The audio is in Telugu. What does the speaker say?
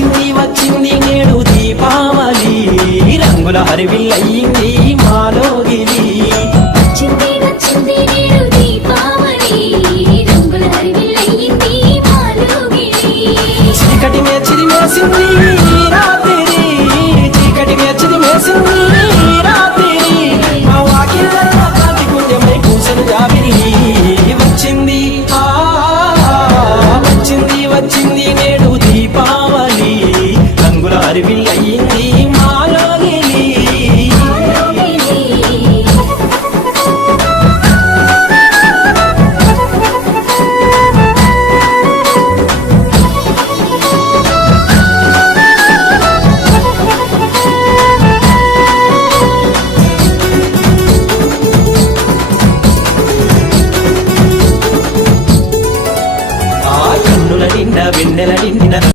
వచ్చింది వచ్చింది నేడు దీపావళి రంగుల హరివిల్లయింది మాలోగిలి వచ్చింది వచ్చింది నేడు దీపావళి రంగుల హరివిల్లయింది మాలోగిలి చీకటి మేచిది మేసింది రాత్రి చీకటి మేచిది మేసింది